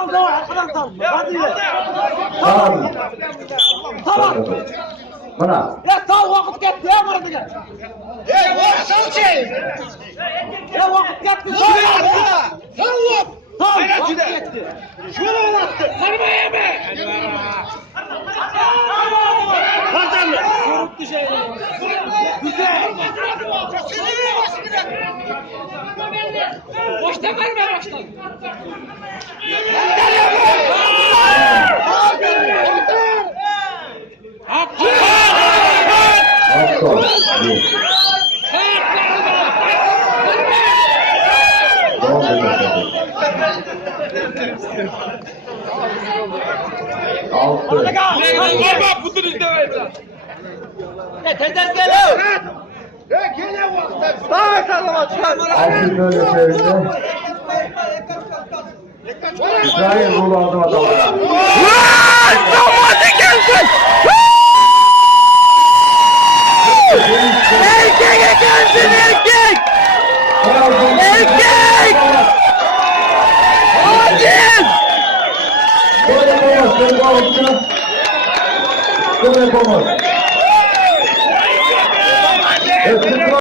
Sal da arkadan sal. Hadi ya. Tamam. Tamam. Bana. Ya sal vakit gitti ya bana gel. Sal şey. Ya vakit gitti. Sal. Sal vakit gitti. Şunu attı. Karma yeme. Kazandı. Kuruttu şeyleri. Güzel. Boşta karma başta. Aslan. Doğru dedi. 6. Karma putun izlemeyin. Teyzen gel. Gene vakti. Sağ sallama çıkar. 6 böyle çevirdi. İsrail vurdu aldım adamlara. Hadi gelsin. Erkek gelsin erkek. Erkek. Hadi. Böyle yapamaz. Böyle yapamaz. Böyle yapamaz.